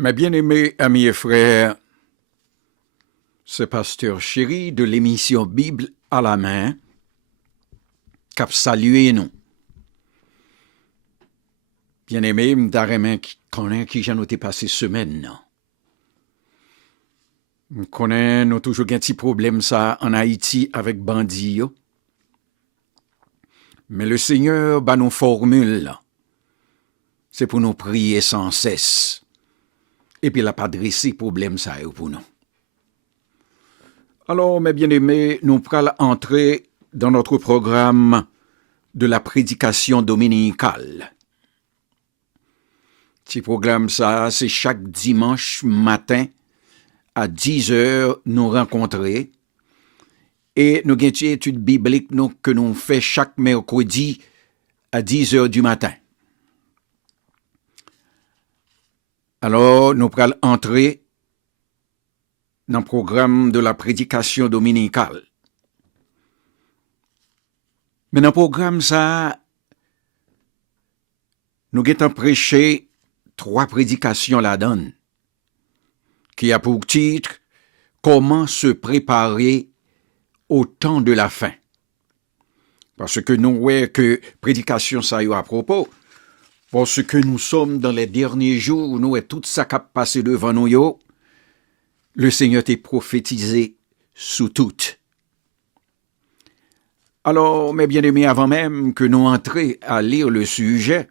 Mes bien-aimés amis et frères, c'est Pasteur Chéri de l'émission Bible à la main cap salué nous. Bien-aimés, m'daremen connaît qui j'en ai passé semaine. M'connais nous toujours un petit problème ça en Haïti avec bandits. Mais le Seigneur bat nos formules. C'est pour nous prier sans cesse. Et puis il n'a pas dressé problème ça pour nous. Alors, mes bien-aimés, nous pourrons entrer dans notre programme de la prédication dominicale. Ce programme, ça, c'est chaque dimanche matin à 10 heures nous rencontrer. Et nous avons une étude biblique que nous faisons chaque mercredi à 10 heures du matin. Alors, nous pourrons entrer dans le programme de la prédication dominicale. Mais dans le programme, ça, nous avons prêché 3 prédications là-dedans, qui a pour titre « Comment se préparer au temps de la fin ». Parce que nous voyons que prédication ça y est à propos, parce que nous sommes dans les derniers jours, nous et tout ça qui a passé devant nous, le Seigneur t'est prophétisé sous tout. Alors, mes bien-aimés, avant même que nous entrions à lire le sujet,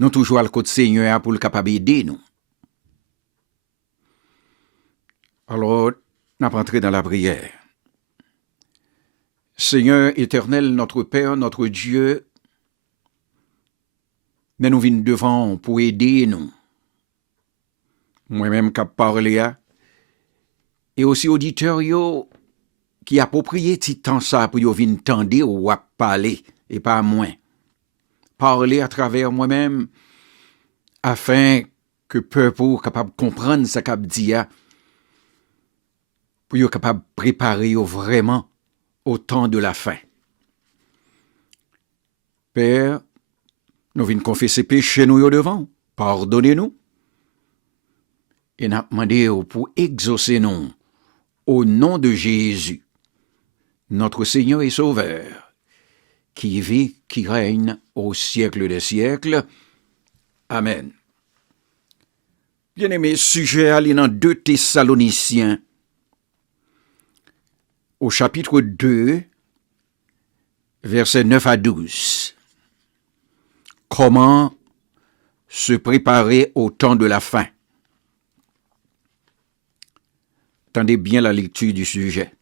nous toujours à le côté Seigneur pour le capable d'aider nous. Alors, nous allons entrer dans la prière. Seigneur éternel, notre Père, notre Dieu, mais nous venons devant pour aider nous. Moi-même qui parle et aussi auditeurs qui approprient petit temps ça pour yo venir tendre ou à parler et pas moins. Parler à travers moi-même afin que peuple capable comprendre ce qu'a dit pour yo capable préparer vraiment au temps de la fin. Père, nous venons confesser péché nous devant, pardonnez-nous. Et nous demandé pour exaucer nous au nom de Jésus, notre Seigneur et Sauveur, qui vit, qui règne au siècle des siècles. Amen. Bien-aimé, sujet à dans 2 Thessaloniciens, au chapitre 2, versets 9 à 12. Comment se préparer au temps de la fin? Tendez bien la lecture du sujet.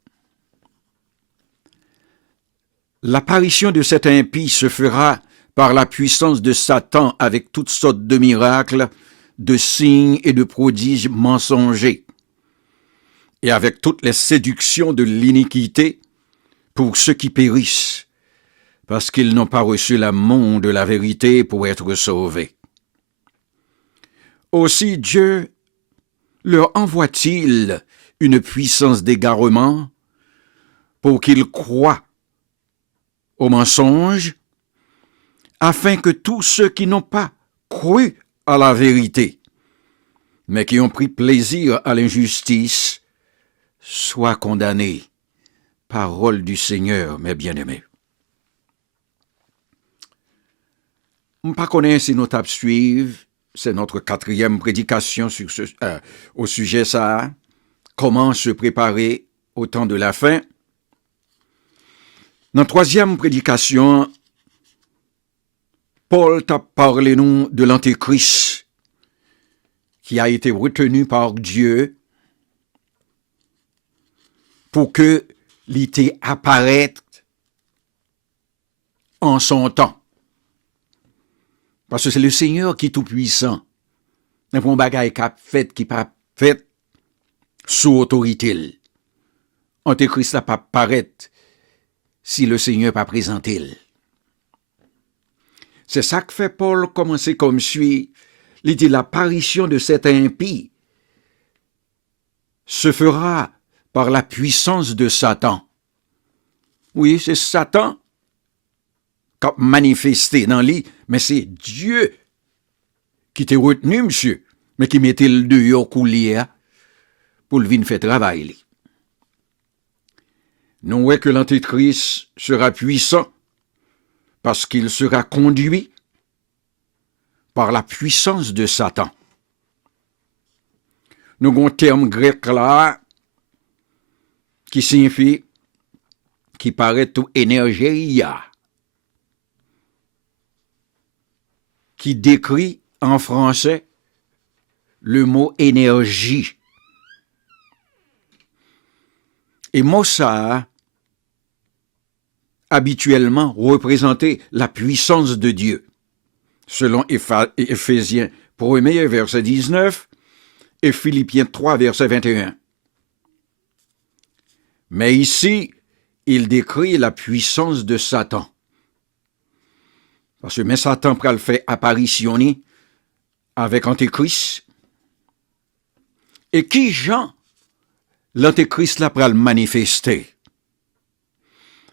L'apparition de cet impie se fera par la puissance de Satan avec toutes sortes de miracles, de signes et de prodiges mensongers, et avec toutes les séductions de l'iniquité pour ceux qui périssent, parce qu'ils n'ont pas reçu l'amour de la vérité pour être sauvés. Aussi Dieu leur envoie-t-il une puissance d'égarement pour qu'ils croient au mensonge, afin que tous ceux qui n'ont pas cru à la vérité, mais qui ont pris plaisir à l'injustice, soient condamnés. Parole du Seigneur, mes bien-aimés. Je ne connais pas si nous suivre, c'est notre 4e prédication sur au sujet ça. Comment se préparer au temps de la fin? Dans la 3e prédication, Paul t'a parlé nous de l'Antéchrist qui a été retenu par Dieu pour que l'ité apparaisse en son temps. Parce que c'est le Seigneur qui est tout-puissant. Il n'y a pas de bagaille qui pas fait sous autorité. Antéchrist n'a pas paraître si le Seigneur pas présenté. C'est ça que fait Paul commencer comme suit. Il dit l'apparition de cet impie se fera par la puissance de Satan. Oui, c'est Satan qui a manifesté dans lui, mais c'est Dieu qui était retenu, monsieur, mais qui mettait le dehors coulier pour le venir faire travail. Nous voyons que l'Antéchrist sera puissant parce qu'il sera conduit par la puissance de Satan. Nous avons un terme grec là qui signifie, qui paraît tout énergie, qui décrit en français le mot énergie. Et mot ça habituellement représentait la puissance de Dieu. Selon Éphésiens 1er, verset 19, et Philippiens 3, verset 21. Mais ici, il décrit la puissance de Satan. Parce que Satan pral fait apparition avec Antéchrist. Et qui Jean l'Antéchrist là pral manifester?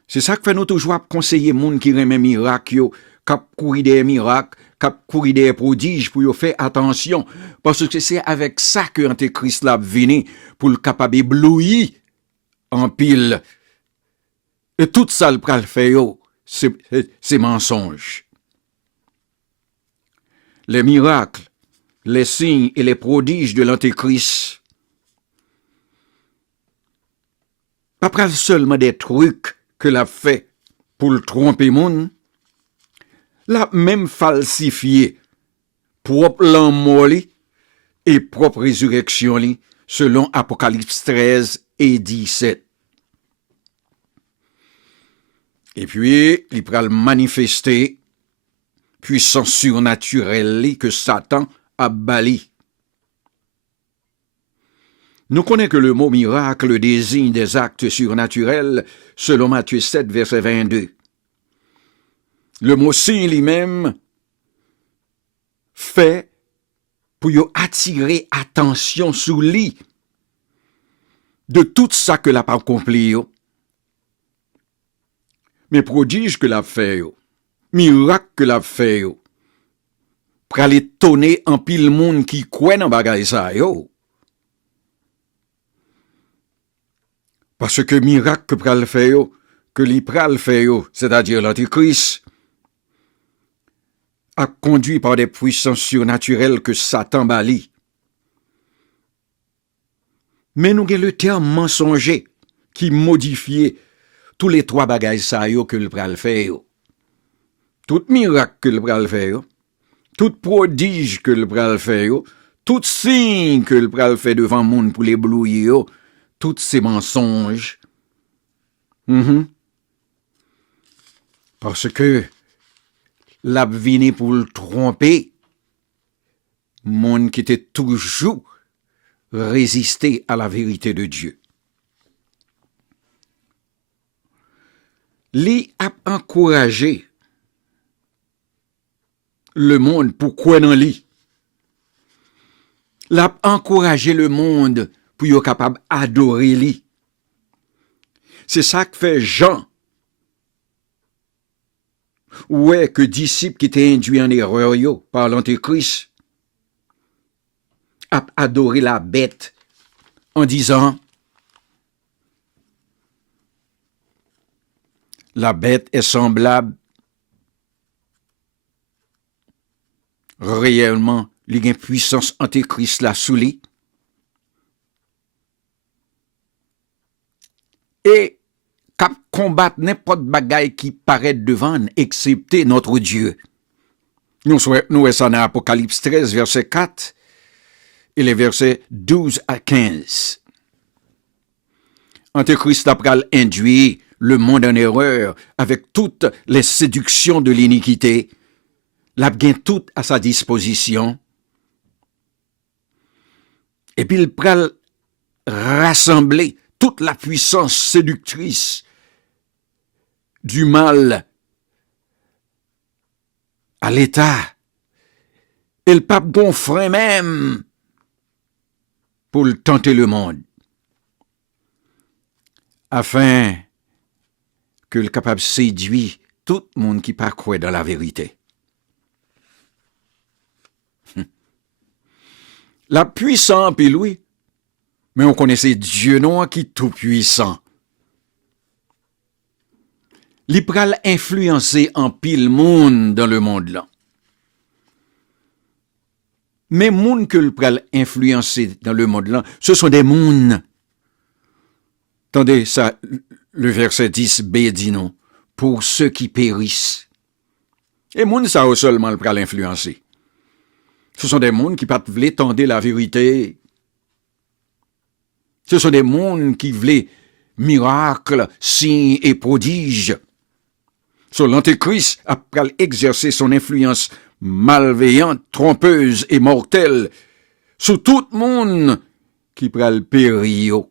C'est ça que fait nous toujours conseiller moun qui remet miracle yo, k'ap courir des miracles, k'ap courir des prodiges pour yo faire attention parce que c'est avec ça que Antéchrist là venu pour le capable éblouir en pile. Et tout ça le pral fait yo, c'est mensonge. Les miracles, les signes et les prodiges de l'Antéchrist pas pral seulement des trucs que l'a fait pour le tromper moun, l'a même falsifié propre l'amour et propre résurrection li, selon Apocalypse 13 et 17. Et puis, il pral manifester puissance surnaturelle que Satan a bali. Nous connaissons que le mot miracle désigne des actes surnaturels selon Matthieu 7, verset 22. Le mot signe lui-même fait pour y attirer attention sur lui de tout ça que l'a pas accompli. Mais prodige que l'a fait, miracle que l'a fait, pour aller étonner en pile monde qui croit dans bagay ça yo. Parce que miracle que pral fait yo, que li pral fait yo, c'est-à-dire l'Antéchrist, a conduit par des puissances surnaturelles que Satan bali. Mais nous avons le terme mensonger qui modifie tous les trois bagages ça yo que le pral fait yo. Tout miracle que le pral fait yo, tout prodige que le pral fait yo, tout signe que le pral fait devant monde pour l'éblouir yo, tous ces mensonges. Parce que l'a vini pour le tromper, monde qui était toujours résisté à la vérité de Dieu. Li a encouragé le monde pour quoi dans li. L'a encouragé le monde pour être capable d'adorer li. C'est ça que fait Jean. Ouais, que disciples qui étaient induits en erreur yo, par l'Antéchrist a adoré la bête en disant la bête est semblable réellement li gen puissance Antéchrist la sous li. Et cap combattre n'importe bagaille qui paraît devant, excepté notre Dieu. Nous ça dans Apocalypse 13, verset 4, et les versets 12 à 15. Antéchrist a pral induit le monde en erreur avec toutes les séductions de l'iniquité. L'a gain tout à sa disposition. Et puis il pral rassembler toute la puissance séductrice du mal à l'état. Et le pape gonfrait même pour tenter le monde, afin que le capable séduire tout le monde qui pas croit dans la vérité. La puissant, puis oui. Mais on connaissait Dieu non qui est tout puissant. Li pral influencer en pile monde dans le monde là. Mais monde que le pral influencer dans le monde là, ce sont des mondes. Attendez, ça, le verset 10b dit non. Pour ceux qui périssent. Et monde ça a seulement le pral influencer. Ce sont des mondes qui pas voulaient tendre la vérité. Ce sont des mondes qui voulaient miracles, signes et prodiges. Sur l'Antéchrist après exercer son influence malveillante, trompeuse et mortelle sur tout le monde qui pral périr.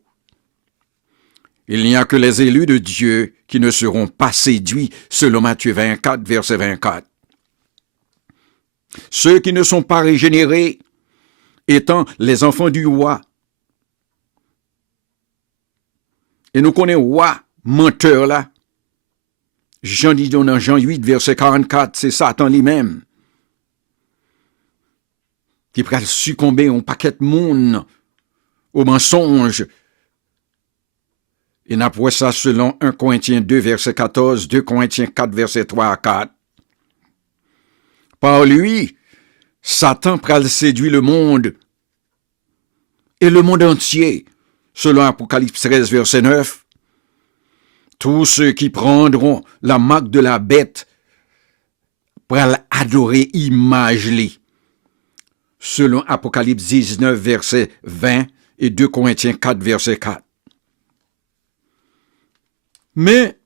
Il n'y a que les élus de Dieu qui ne seront pas séduits, selon Matthieu 24, verset 24. Ceux qui ne sont pas régénérés étant les enfants du roi. Et nous connaissons roi menteur là. Jean dit dans Jean 8, verset 44, c'est Satan lui-même qui pourra succomber un paquet de monde au mensonge. Et n'apprend ça selon 1 Corinthiens 2, verset 14, 2 Corinthiens 4, verset 3 à 4. Par lui, Satan pral séduit le monde et le monde entier, selon Apocalypse 13, verset 9. Tous ceux qui prendront la marque de la bête pral adorer image-li, selon Apocalypse 19, verset 20 et 2 Corinthiens 4, verset 4. Mais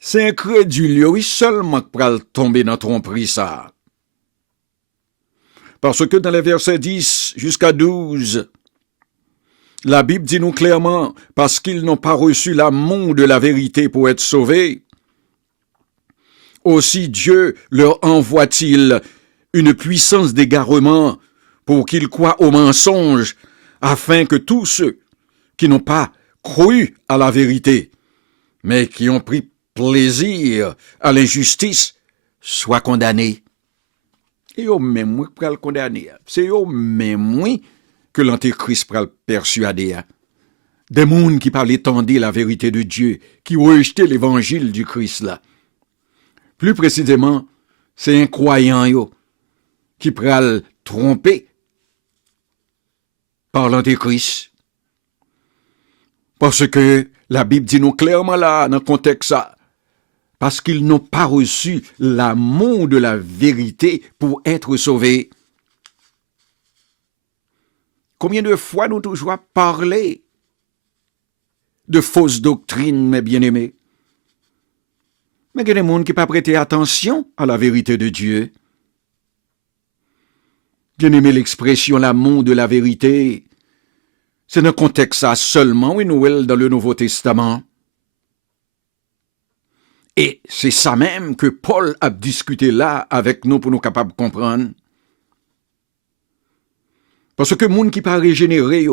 c'est incrédule, oui, seulement qui pral tomber dans tromperie ça. Parce que dans les versets 10 jusqu'à 12, la Bible dit nous clairement, parce qu'ils n'ont pas reçu l'amour de la vérité pour être sauvés, aussi Dieu leur envoie-t-il une puissance d'égarement pour qu'ils croient au mensonge, afin que tous ceux qui n'ont pas cru à la vérité, mais qui ont pris plaisir à l'injustice, soient condamnés. Et au même moi qui le condamner. C'est au même moi que l'Antéchrist pral persuader. Des mondes qui parlent étendre la vérité de Dieu, qui ont rejeté l'évangile du Christ là. Plus précisément, c'est un croyant yo qui pral tromper par l'Antéchrist. Parce que la Bible dit nous clairement là, dans le contexte ça, parce qu'ils n'ont pas reçu l'amour de la vérité pour être sauvés. Combien de fois nous toujours parlé de fausses doctrines, mes bien-aimés? Mais il y a des gens qui n'ont pas prêté attention à la vérité de Dieu. Bien-aimé, l'expression l'amour de la vérité, c'est dans le contexte ça seulement, oui, nous, dans le Nouveau Testament. Et c'est ça même que Paul a discuté là avec nous pour nous capables de comprendre. Parce que les gens qui ne sont pas régénérés,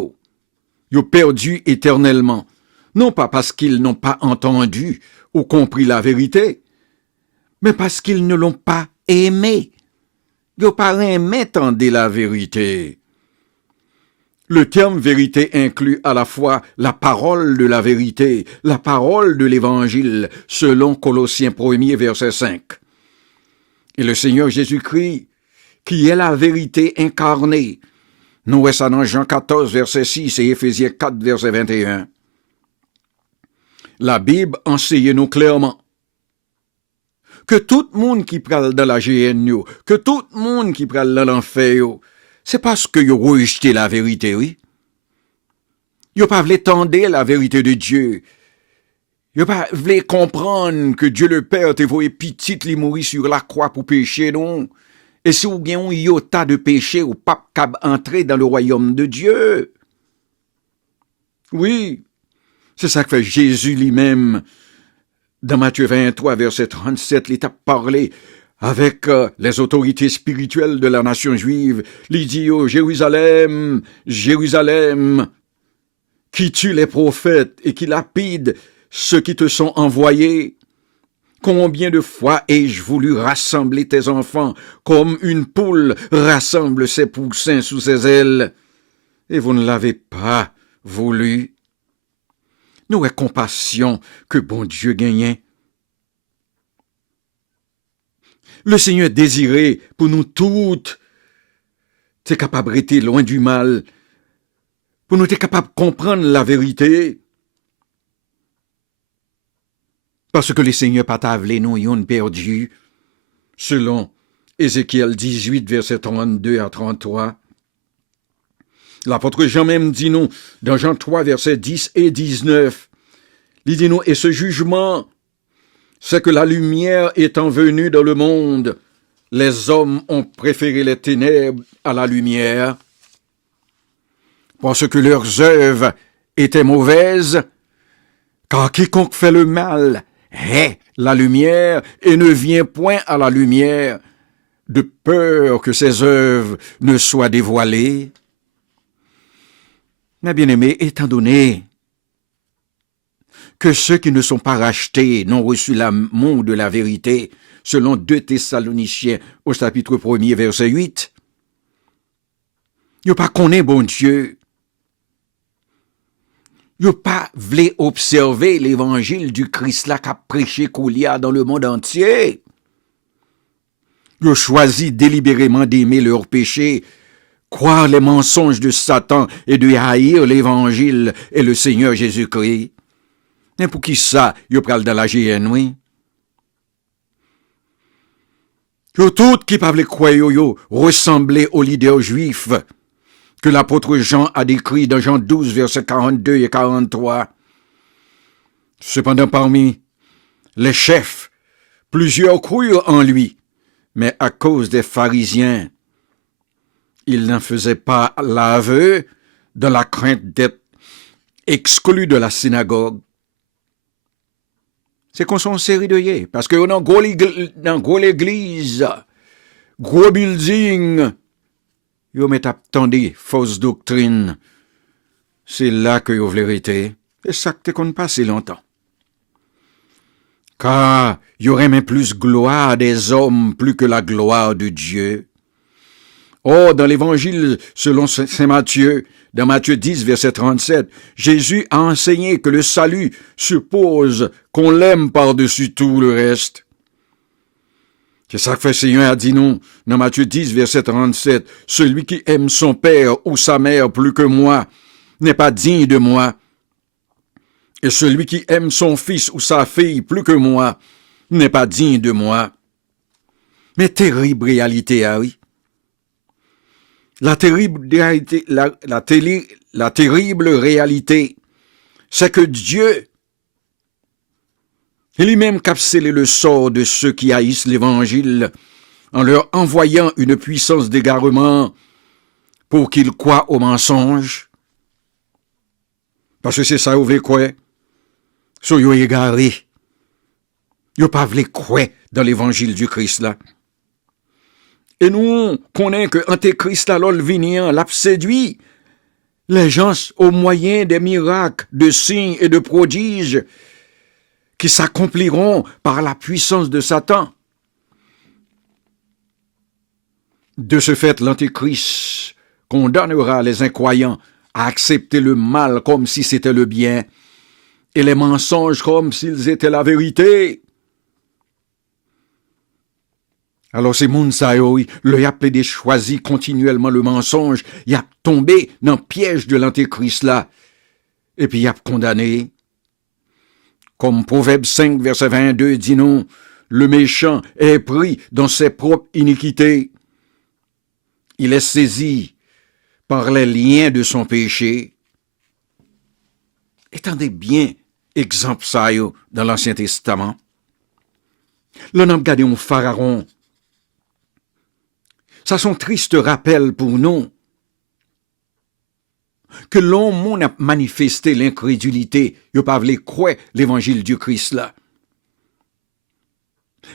ils ont perdu éternellement. Non pas parce qu'ils n'ont pas entendu ou compris la vérité, mais parce qu'ils ne l'ont pas aimé. Ils n'ont pas aimé entendre la vérité. Le terme vérité inclut à la fois la parole de la vérité, la parole de l'évangile, selon Colossiens 1, verset 5. Et le Seigneur Jésus-Christ, qui est la vérité incarnée, nous voyons ça dans Jean 14, verset 6 et Éphésiens 4, verset 21. La Bible enseigne nous clairement que tout le monde qui parle dans la GN, que tout le monde qui parle dans l'enfer, c'est parce que vous rejetez la vérité, oui. Vous pas voulu tendre la vérité de Dieu. Vous pas voulu comprendre que Dieu le Père te voyé petit li mourir sur la croix pour pécher, non. Et si vous avez un iota de péché, ou pas cap entrer dans le royaume de Dieu. Oui, c'est ça que fait Jésus lui-même. Dans Matthieu 23, verset 37, il t'a parlé avec les autorités spirituelles de la nation juive. Il dit « Jérusalem, Jérusalem, qui tue les prophètes et qui lapide ceux qui te sont envoyés. Combien de fois ai-je voulu rassembler tes enfants comme une poule rassemble ses poussins sous ses ailes, et vous ne l'avez pas voulu. Nous avons compassion que bon Dieu gagnait. Le Seigneur désirait pour nous toutes, t'es capable d'être loin du mal, pour nous être capable de comprendre la vérité. Parce que le Seigneur pas t'avlé nous yon perdu, selon Ézéchiel 18, verset 32 à 33. L'apôtre Jean même dit nous, dans Jean 3, verset 10 et 19, il dit nous, et ce jugement, c'est que la lumière étant venue dans le monde, les hommes ont préféré les ténèbres à la lumière, parce que leurs œuvres étaient mauvaises, car quiconque fait le mal hait la lumière et ne vient point à la lumière, de peur que ses œuvres ne soient dévoilées. Mais bien aimé, étant donné que ceux qui ne sont pas rachetés n'ont reçu l'amour de la vérité, selon 2 Thessaloniciens au chapitre 1er, verset 8, yo pas connaît bon Dieu. Yo pas vle observer l'évangile du Christ là qu'a prêché Koulia dans le monde entier. Yo choisi délibérément d'aimer leur péché, croire les mensonges de Satan et de haïr l'évangile et le Seigneur Jésus-Christ. Mais pour qui ça, yo pral dans la GN, oui? Yo tout qui parle croire yo ressembler aux leaders juifs que l'apôtre Jean a décrit dans Jean 12, versets 42 et 43. Cependant, parmi les chefs, plusieurs crurent en lui, mais à cause des pharisiens, ils n'en faisaient pas l'aveu dans la crainte d'être exclus de la synagogue. C'est qu'on s'en série de yé, parce que dans gros l'église, gros building, yo met attendez fausse doctrine. C'est là que yo vérité. Et ça que qu'on pas si longtemps. Car y aurait même plus gloire des hommes plus que la gloire de Dieu. Or, dans l'évangile selon saint Matthieu, dans Matthieu 10, verset 37, Jésus a enseigné que le salut suppose qu'on l'aime par-dessus tout le reste. C'est ça que le Seigneur a dit non, dans Matthieu 10, verset 37, « Celui qui aime son père ou sa mère plus que moi n'est pas digne de moi. Et celui qui aime son fils ou sa fille plus que moi n'est pas digne de moi. » Mais terrible réalité, ah oui. La terrible réalité, la terrible réalité, c'est que Dieu, il lui-même qu'a scellé le sort de ceux qui haïssent l'Évangile en leur envoyant une puissance d'égarement pour qu'ils croient au mensonge. Parce que c'est ça, vous voulez quoi? So yo égaré. Yo pas voulu croire dans l'Évangile du Christ là. Et nous connaissons que Antéchrist là, le venir, l'a séduit les gens au moyen des miracles, de signes et de prodiges qui s'accompliront par la puissance de Satan. De ce fait, l'Antéchrist condamnera les incroyants à accepter le mal comme si c'était le bien et les mensonges comme s'ils étaient la vérité. Alors ces moun sa yo, le y a plaidé choisi continuellement le mensonge, y a tombé dans le piège de l'Antéchrist là, et puis y a condamné. Comme Proverbe 5, verset 22 dit non, le méchant est pris dans ses propres iniquités. Il est saisi par les liens de son péché. Étendez bien exemple ça yo dans l'Ancien Testament. L'on a regardé un pharaon. Ça sont triste rappel pour nous que l'homme a manifesté l'incrédulité, il pas voulu croire l'évangile du Christ là.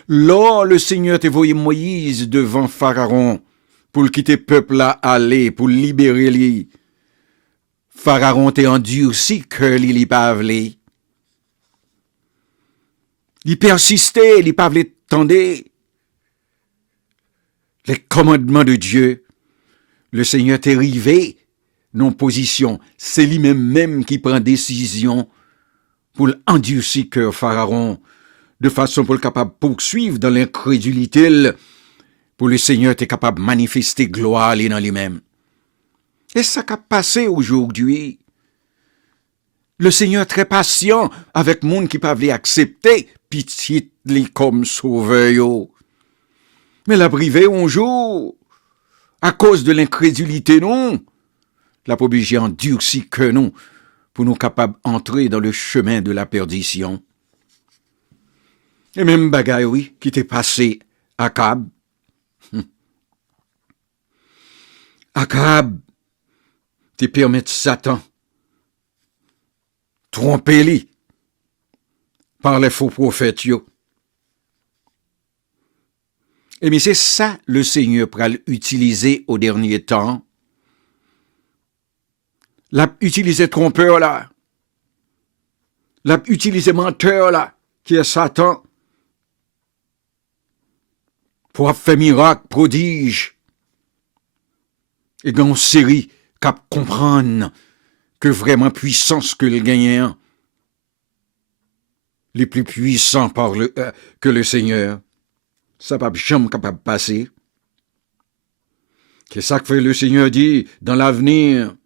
Lors le Seigneur t'a envoyé Moïse devant Pharaon pour le quitter peuple là aller pour libérer lui. Pharaon t'a endurci que il pas voulu. Il persistait, il pas voulait tendre les commandements de Dieu. Le Seigneur est arrivé non position. C'est lui-même qui prend décision pour endurcir cœur Pharaon, de façon pour le capable de poursuivre dans l'incrédulité, pour le Seigneur être capable de manifester gloire dans lui-même. Et ça qui a passé aujourd'hui. Le Seigneur est très patient avec le monde qui ne peut pas accepter pitié comme sauveur. Mais la privé un jour, à cause de l'incrédulité, non, la obligé endurcir que non, pour nous capables d'entrer dans le chemin de la perdition. Et même bagaille, oui, qui t'est passé à Akab. Akab, te permet Satan tromper lui par les faux prophètes. Et mais c'est ça le Seigneur pour l'utiliser au dernier temps. L'a utilisé trompeur là. L'a utilisé menteur là, qui est Satan, pour faire miracle, prodige. Et dans une série cap comprendre que vraiment puissance que le gagnant, les plus puissants que le Seigneur, ça pas jamais capable de passer. C'est ça que fait le Seigneur dit dans l'avenir.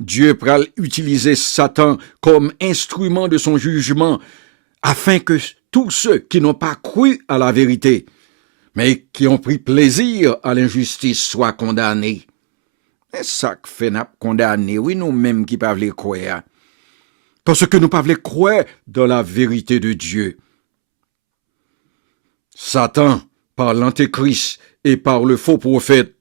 Dieu pourra utiliser Satan comme instrument de son jugement afin que tous ceux qui n'ont pas cru à la vérité, mais qui ont pris plaisir à l'injustice soient condamnés. C'est ça que fait nous condamner, oui, nous-mêmes qui ne pouvons pas croire. Parce que nous ne pouvons pas croire dans la vérité de Dieu. Satan, par l'antéchrist et par le faux prophète,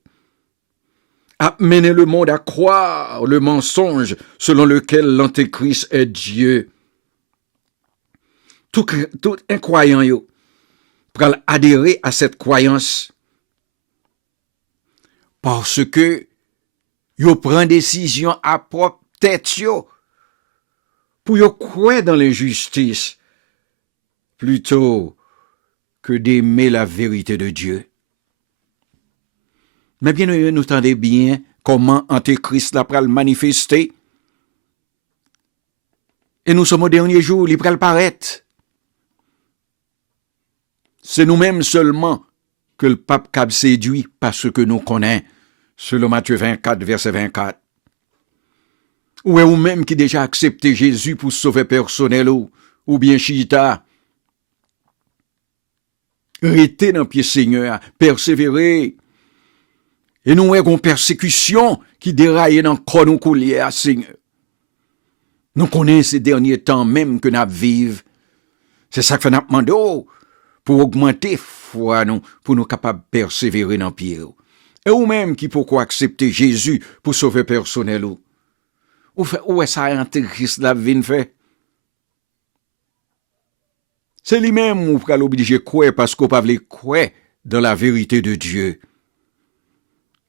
a mené le monde à croire le mensonge selon lequel l'antéchrist est Dieu. Tout incroyant yo pour adhérer à cette croyance parce que yo prend décision à propre tête yo pour yo croire dans l'injustice plutôt que d'aimer la vérité de Dieu. Mais bien, nous entendez bien comment Antéchrist l'a pral manifester. Et nous sommes au dernier jour, il pral paraître. C'est nous-mêmes seulement que le pape cap séduit parce que nous connaissons, selon Matthieu 24, verset 24. Ou est vous-même qui déjà accepté Jésus pour sauver personnel ou bien chita. Restez dans le pied Seigneur, persévérer. Et nous avons une persécution qui déraille dans le chrono coulier à Seigneur. Nous connaissons ces derniers temps même que nous vivons. C'est ça que nous demandons pour augmenter foi nous, pour nous capables de persévérer dans le pied. Et vous-même qui pourquoi accepter Jésus pour sauver personnel où est ça Antéchrist la vine fait? C'est lui-même où vous l'obligé de croire parce qu'on ne peut pas croire dans la vérité de Dieu.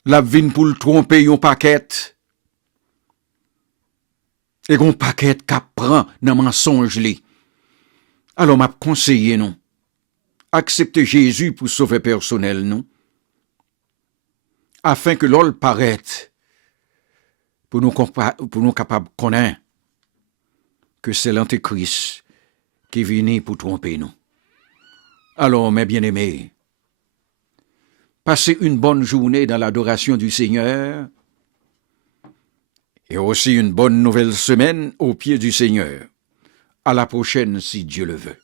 La vine pour le tromper un paquet. Et un paquet qu'apprend dans mensonge li. Alors m'a conseillé non. Accepter Jésus pour sauver personnel non. Afin que l'ol paraisse pour nous capables de connaître que c'est l'antéchrist qui est venu pour tromper nous. Alors mes bien-aimés, passez une bonne journée dans l'adoration du Seigneur et aussi une bonne nouvelle semaine au pied du Seigneur. À la prochaine si Dieu le veut.